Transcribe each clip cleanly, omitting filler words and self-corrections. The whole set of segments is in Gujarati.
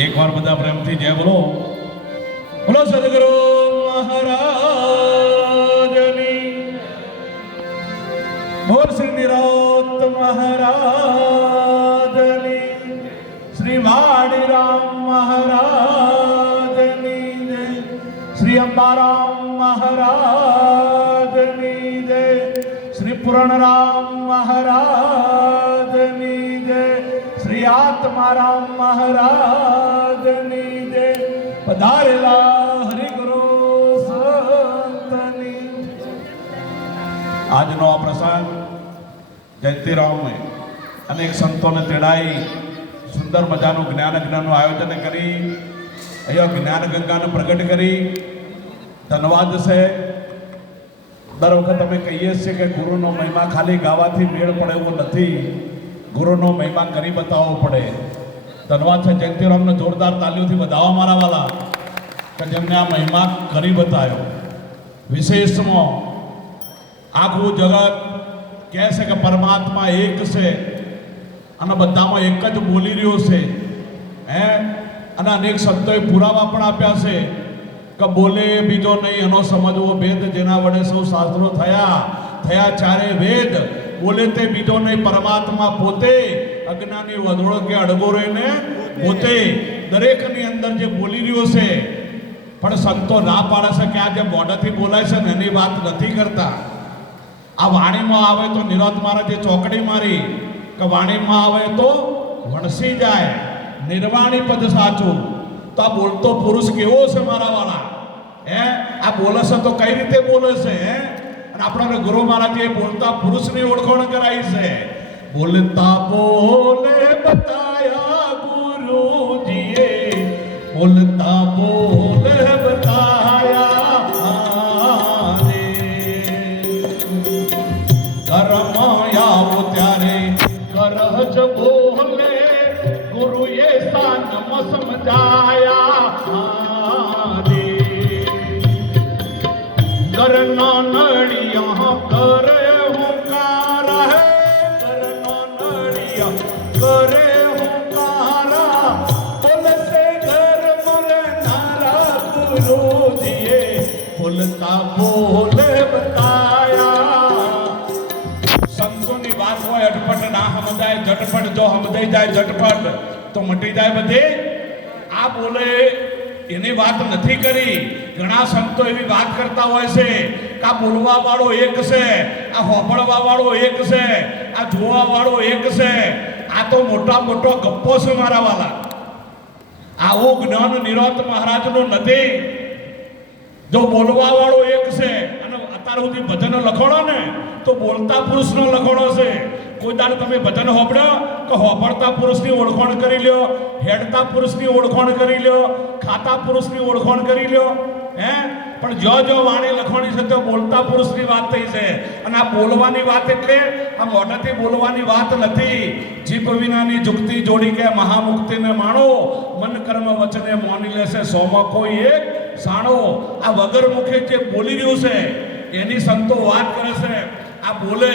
एक बार બધા પ્રેમથી જય બોલો. બોલો સદગુરુ મહારાજની. બોલ શ્રી નિરોત મહારાજની. શ્રી વાડીરામ મહારાજની જય. શ્રી અંબારામ મહારાજની જય. શ્રી પૂર્ણરામ મહારાજની જય. શ્રી આત્મારામ મહારાજની જય. પધારેલા હરિગુરુ સંતની. આજનો આ પ્રસંગ જયંતિરામે અનેક સંતોને તેડાઈ સુંદર મજાનું જ્ઞાનનું આયોજન કરી અહીંયા જ્ઞાન ગંગાને પ્રગટ કરી. ધન્યવાદ છે. દર વખત અમે કહીએ છીએ કે ગુરુનો મહિમા ખાલી ગાવાથી મેળ પડે એવું નથી, ગુરુનો મહિમા કરી બતાવવો પડે. ધન્યવાદ છે જયંતિરામને જોરદાર તાલીઓથી વધાવવા મારા વાલા કે જેમને આ મહિમા કરી બતાવ્યો. વિશેષમાં આખું જગત કહે છે કે પરમાત્મા એક છે અને બધામાં એક જ બોલી રહ્યો છે હે. અને અનેક સંતોએ પુરાવા પણ આપ્યા છે કે બોલે બીજો નહીં એનો સમજવો ભેદ, જેના વડે સૌ શાસ્ત્રો થયા ચારે વેદ. બોલે તે બીજો નહીં પરમાત્મા પોતે, અજ્ઞાની વધોળો કે અડગો રહીને પોતે. દરેકની અંદર જે બોલી રહ્યો છે પણ સંતો ના પાડે છે કે આ જે મોઢાથી બોલાય છે ને એની વાત નથી કરતા. આ વાણીમાં આવે તો નિરોધ મહારાજે ચોકડી મારી કે વાણીમાં આવે તો વણસી જાય, નિર્વાણી પદ સાચું. તો આ બોલતો પુરુષ કેવો છે મારા વાળા હે? આ બોલે છે તો કઈ રીતે બોલે છે હે? અને આપણા ગુરુ મહારાજે બોલતા પુરુષની ઓળખાણ કરાઈ છે. બોલતા બોલે બતાયા ગુરુજીએ, બોલતા બોલે બતાયા રે. કર્મ આવો ત્યારે કરજ બોલે, ગુરુએ સાંજમ સમજાયા રે. કરનો નડિયા કરે હુંકાર હે, કરનો નડિયા કરે હુંકારા. બોલશે ઘર મને નારા ગુરુજીએ, બોલતા બોલે બતાયા. સંતોની વાત હોય અટપટ ના સમજાય ઝટપટ, જો સમજાઈ જાય ઝટપટ તો મટી જાય બધે. આ બોલે એની વાત નથી કરી. ઘણા સંતો એવી વાત કરતા હોય છે કે આ બોલવા વાળો એક છે, આ હોબળવા વાળો એક છે, આ જોવા વાળો એક છે. આ તો મોટા મોટો ગપ્પો છે મારા વાલા. આવું જ્ઞાન નિરોધ મહારાજનું નથી. જો બોલવા વાળો એક છે અને અત્યાર સુધી ભજન લખોડો ને તો બોલતા પુરુષનો લખોડો છે. કોઈ દાડે તમે ભજન હોબળ્યો કે હોબળતા પુરુષની ઓળખાણ કરી લ્યો, હેડતા પુરુષની ઓળખાણ કરી લ્યો, ખાતા પુરુષની ઓળખાણ કરી લ્યો હે. પણ જો વાણી લખવાની છે તો બોલતા પુરુષની વાત થઈ છે. અને આ બોલવાની વાત એટલે આ મોઢાથી બોલવાની વાત નથી. જીભ વિનાની જુક્તિ જોડી કે મહામુક્તિને માણો, મન કર્મ વચને મોની લેશે સોમાં કોઈ એક સાણો. આ વગર મુખે જે બોલી રહ્યું છે એની સંતો વાત કરે છે. આ બોલે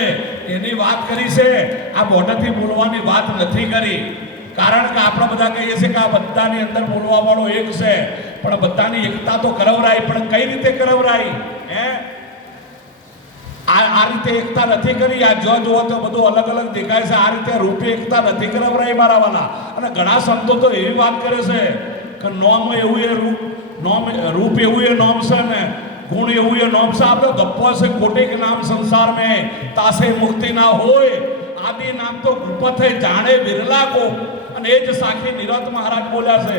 એની વાત કરી છે, આ મોઢાથી બોલવાની વાત નથી કરી. કારણ કે આપણે બધા કહીએ છીએ કે આ બધાની અંદર બોલવા વાળો એક છે, પણ બધાની એકતા તો કરવરાય. પણ કઈ રીતે કરવરાય હે? આ રીતે એકતા નથી કરી. આ જો જુઓ તો બધું અલગ અલગ દેખાય છે. આ રીતે રૂપે એકતા નથી કરવરાય મારા વાલા. અને ઘણા સંતો તો એવી વાત કરે છે કે નોમ એવું એ રૂપ એવું એ નોમ છે ને ગુણ એવું એ નોમ છે. આપણે ગપ્પો છે ખોટી કે નામ સંસાર મેં તાસે મુક્તિ ના હોય. આદિ નામ તો ગુપત હે જાણે વિરલા કો. અને એ જ સાખી નિરોધ મહારાજ બોલ્યા છે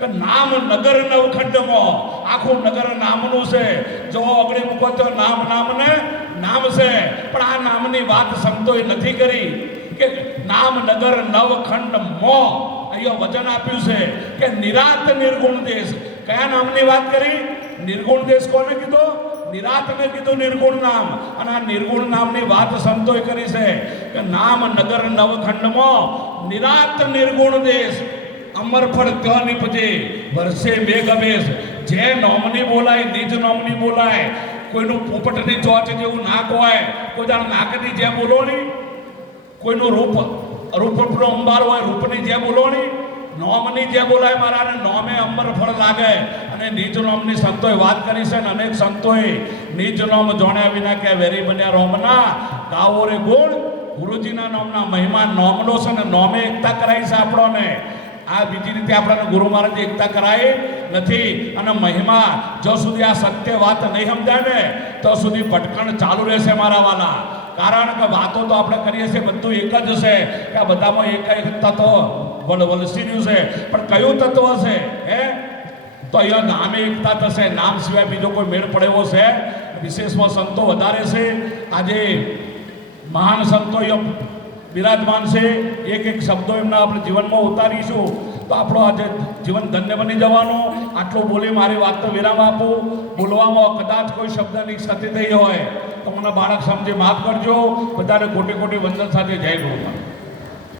કે નામ નગર નવખંડમાં, આખું નગર નામનું છે. જો અગડી મૂકો તો નામ ને નામ છે. પણ આ નામની વાત સંતોએ નથી કરી કે નામ નગર નવખંડમાં. અહીંયા વચન આપ્યું છે કે નિરાત નિર્ગુણ દેશ. કયા નામની વાત કરી? નિર્ગુણ દેશ કોને કીધો? નિરાતને કીધું નિર્ગુણ નામ. અને આ નિર્ગુણ નામની વાત સંતોએ કરી છે કે નામ નગર નવખંડમાં નિરાત નિર્ગુણ દેશ. અમર ફળ ત્યાં નીપજે વર્ષે મેઘમેશ. જે નોમની બોલાય નિજ નોમની બોલાય. કોઈનું પોપટની ચોચ જેવું નાક હોય, કોઈ જાણ નાકની જેમ બોલો નહીં. કોઈનું રૂપનો અંબાર હોય રૂપની જેમ બોલો નહીં. નોમની જે બોલાય મારાને નોમે અંબર ફળ લાગે. અને નિજ નોમની સંતોએ વાત કરી છે ને અનેક સંતોએ નિજ નોમ જોણ્યા વિના કે વેરી બન્યા રોમના ગાવો રે ગુણ ગુરુજીના નોમના મહિમા નોમનો છે ને નોમે એકતા કરાઈ છે આપણોને. આ બીજી રીતે આપણને ગુરુ મહારાજે એકતા કરાઈ નથી. અને મહિમા જો સુધી આ સત્ય વાત નહીં સમજાય ને તો સુધી ભટકણ ચાલુ રહેશે મારા વાલા. કારણ કે વાતો તો આપણે કરીએ છીએ બધું એક જ છે કે આ બધામાં એક તત્વ વલસી રહ્યું છે, પણ કયું તત્વ છે હે? તો અહીંયા નામે એકતા થશે, નામ સિવાય બીજો કોઈ મેળ પડે એવો છે? વિશેષમાં સંતો વધારે છે. આજે મહાન સંતો અહીંયા બિરાજમાન છે. એક એક શબ્દો એમના આપણે જીવનમાં ઉતારીશું તો આપણો આજે જીવન ધન્ય બની જવાનું. આટલું બોલી મારી વાતનો વિરામ આપું. બોલવામાં કદાચ કોઈ શબ્દની ક્ષતિ થઈ હોય તો મને બાળક સમજી માફ કરજો. બધાને કોટી કોટી વંદન સાથે જય ગુરુમાં.